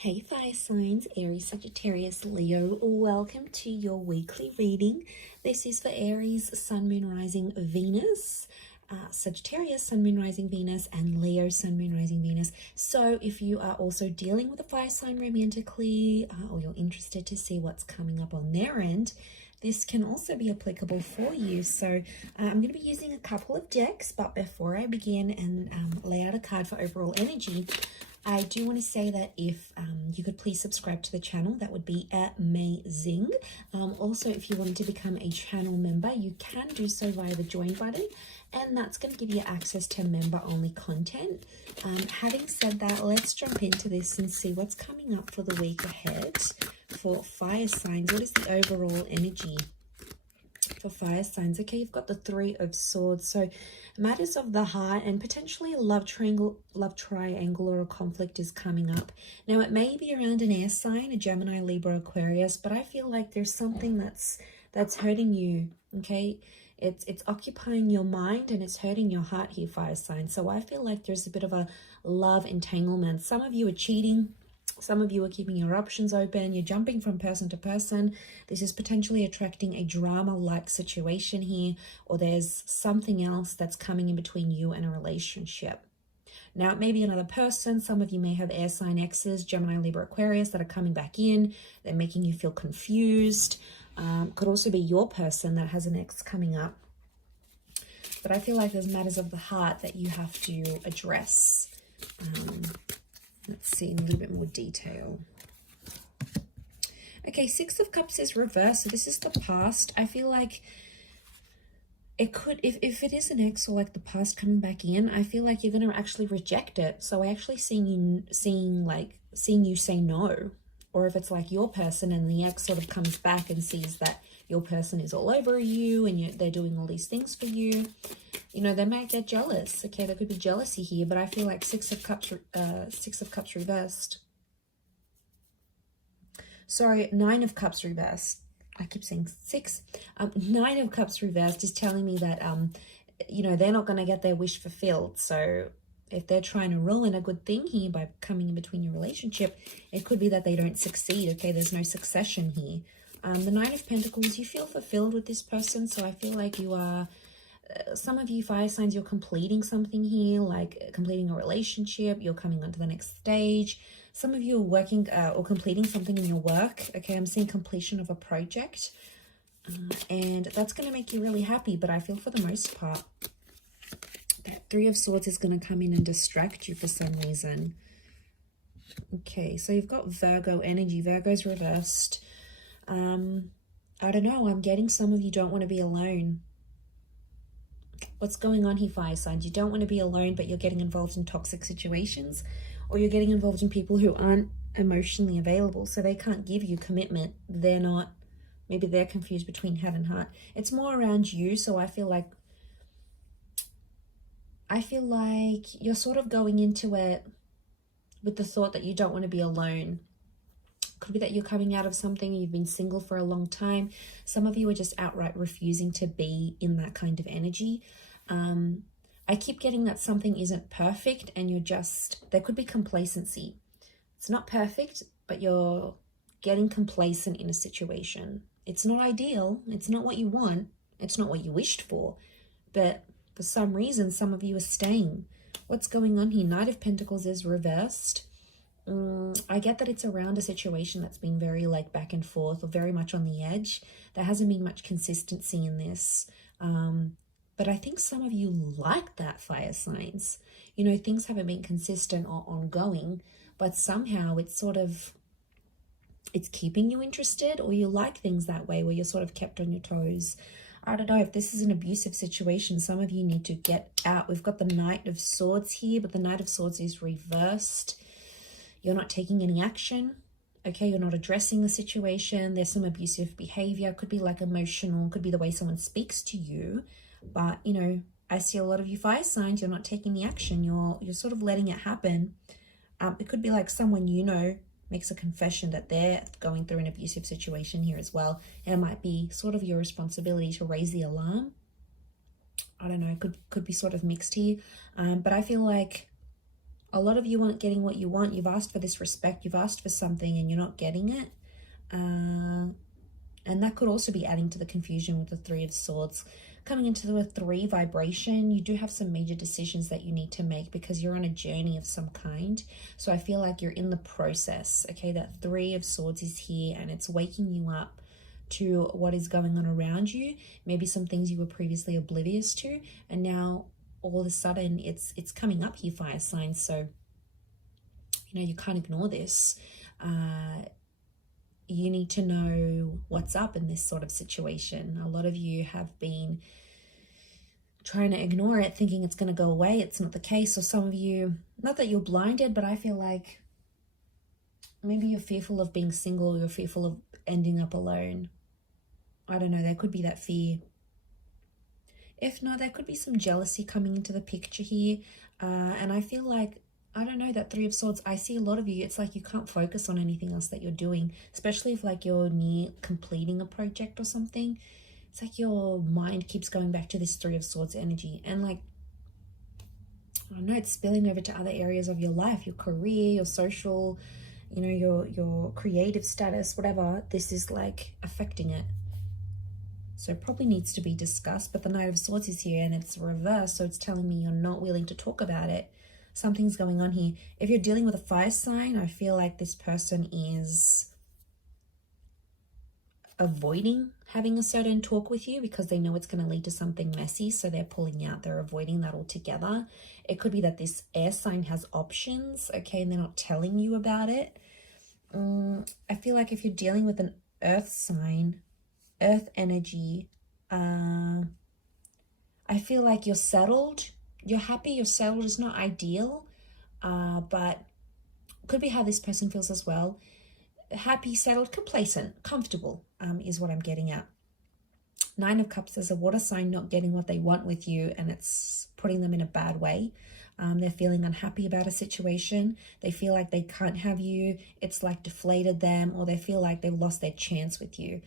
Hey fire signs, Aries, Sagittarius, Leo, welcome to your weekly reading. This is for Aries, Sun, Moon, Rising, Venus, Sagittarius, Sun, Moon, Rising, Venus, and Leo, Sun, Moon, Rising, Venus. So if you are also dealing with a fire sign romantically, or you're interested to see what's coming up on their end, this can also be applicable for you. So I'm going to be using a couple of decks, but before I begin and lay out a card for overall energy, I do want to say that if you could please subscribe to the channel, that would be amazing. Also, if you wanted to become a channel member, you can do so via the join button, and that's going to give you access to member-only content. Having said that, let's jump into this and see what's coming up for the week ahead for fire signs. What is the overall energy for fire signs? Okay, you've got the Three of Swords, so matters of the heart and potentially a love triangle or a conflict is coming up. Now it may be around an air sign, a Gemini, Libra, Aquarius, but I feel like there's something that's hurting you. Okay, it's occupying your mind and it's hurting your heart here, fire sign. So I feel like there's a bit of a love entanglement. Some of you are cheating. Some of you are keeping your options open. You're jumping from person to person. This is potentially attracting a drama-like situation here, or there's something else that's coming in between you and a relationship. Now, it may be another person. Some of you may have air sign exes, Gemini, Libra, Aquarius, that are coming back in. They're making you feel confused. Could also be your person that has an ex coming up. But I feel like there's matters of the heart that you have to address. Let's see in a little bit more detail. Okay, Six of Cups is reversed. So this is the past. I feel like it could, if it is an ex or like the past coming back in, I feel like you're going to actually reject it. So I actually seeing you say no. Or if it's like your person and the ex sort of comes back and sees that your person is all over you and they're doing all these things for you, you know, they might get jealous. Okay, there could be jealousy here, but I feel like Six of Cups reversed. Sorry, Nine of Cups reversed. I keep saying six. Nine of Cups reversed is telling me that, you know, they're not going to get their wish fulfilled. So if they're trying to ruin a good thing here by coming in between your relationship, it could be that they don't succeed. Okay, there's no succession here. The Nine of Pentacles, you feel fulfilled with this person. So I feel like you are, some of you fire signs, you're completing something here, like completing a relationship. You're coming on to the next stage. Some of you are working or completing something in your work. Okay, I'm seeing completion of a project. And that's going to make you really happy. But I feel for the most part, that Three of Swords is going to come in and distract you for some reason. Okay, so you've got Virgo energy. Virgo's reversed. I don't know. I'm getting some of you don't want to be alone. What's going on here, fire signs? You don't want to be alone, but you're getting involved in toxic situations, or you're getting involved in people who aren't emotionally available, so they can't give you commitment. They're not, maybe they're confused between head and heart. It's more around you, so I feel like you're sort of going into it with the thought that you don't want to be alone. Could be that you're coming out of something, you've been single for a long time. Some of you are just outright refusing to be in that kind of energy. I keep getting that something isn't perfect and you're just, there could be complacency. It's not perfect, but you're getting complacent in a situation. It's not ideal. It's not what you want. It's not what you wished for. But for some reason, some of you are staying. What's going on here? Knight of Pentacles is reversed. I get that it's around a situation that's been very like back and forth or very much on the edge. There hasn't been much consistency in this. But I think some of you like that, fire signs. You know, things haven't been consistent or ongoing, but somehow it's sort of, it's keeping you interested, or you like things that way where you're sort of kept on your toes. I don't know if this is an abusive situation. Some of you need to get out. We've got the Knight of Swords here, but the Knight of Swords is reversed. You're not taking any action. Okay, you're not addressing the situation. There's some abusive behavior. Could be like emotional, could be the way someone speaks to you. But, you know, I see a lot of you fire signs, you're not taking the action. You're sort of letting it happen. It could be like someone you know makes a confession that they're going through an abusive situation here as well. And it might be sort of your responsibility to raise the alarm. I don't know, could be sort of mixed here. But I feel like A lot of you aren't getting what you want. You've asked for this respect. You've asked for something and you're not getting it. And that could also be adding to the confusion with the Three of Swords. Coming into the 3 vibration, you do have some major decisions that you need to make because you're on a journey of some kind. So I feel like you're in the process, okay? That 3 of Swords is here and it's waking you up to what is going on around you. Maybe some things you were previously oblivious to, and now all of a sudden it's coming up here, fire signs. So, you know, you can't ignore this. You need to know what's up in this sort of situation. A lot of you have been trying to ignore it, thinking it's going to go away. It's not the case. Or some of you, not that you're blinded, but I feel like maybe you're fearful of being single. You're fearful of ending up alone. I don't know. There could be that fear. If not, there could be some jealousy coming into the picture here. And I feel like, I don't know, that 3 of Swords, I see a lot of you, it's like you can't focus on anything else that you're doing, especially if like you're near completing a project or something. It's like your mind keeps going back to this 3 of Swords energy, and like, I don't know, it's spilling over to other areas of your life, your career, your social, you know, your creative status, whatever. This is like affecting it. So it probably needs to be discussed, but the Knight of Swords is here and it's reversed, so it's telling me you're not willing to talk about it. Something's going on here. If you're dealing with a fire sign, I feel like this person is avoiding having a certain talk with you because they know it's going to lead to something messy, so they're pulling out. They're avoiding that altogether. It could be that this air sign has options, okay, and they're not telling you about it. I feel like if you're dealing with an earth sign, earth energy, I feel like you're settled. You're happy, you're settled. It's not ideal, but could be how this person feels as well. Happy, settled, complacent, comfortable is what I'm getting at. 9 of Cups is a water sign not getting what they want with you, and it's putting them in a bad way. They're feeling unhappy about a situation. They feel like they can't have you. It's like deflated them, or they feel like they've lost their chance with you.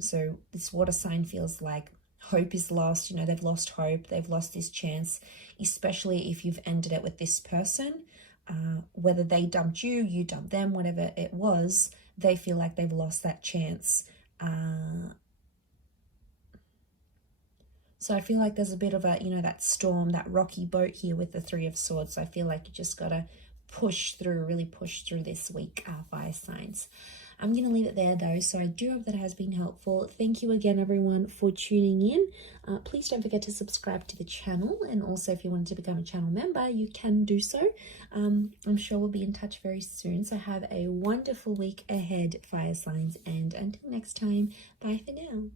So this water sign feels like hope is lost. You know, they've lost hope. They've lost this chance, especially if you've ended it with this person. Whether they dumped you, you dumped them, whatever it was, they feel like they've lost that chance. So I feel like there's a bit of a, you know, that storm, that rocky boat here with the 3 of Swords. So I feel like you just got to push through, really push through this week, fire signs. I'm going to leave it there though, so I do hope that has been helpful. Thank you again, everyone, for tuning in. Please don't forget to subscribe to the channel, and also if you wanted to become a channel member, you can do so. I'm sure we'll be in touch very soon, so have a wonderful week ahead, fire signs, and until next time, bye for now.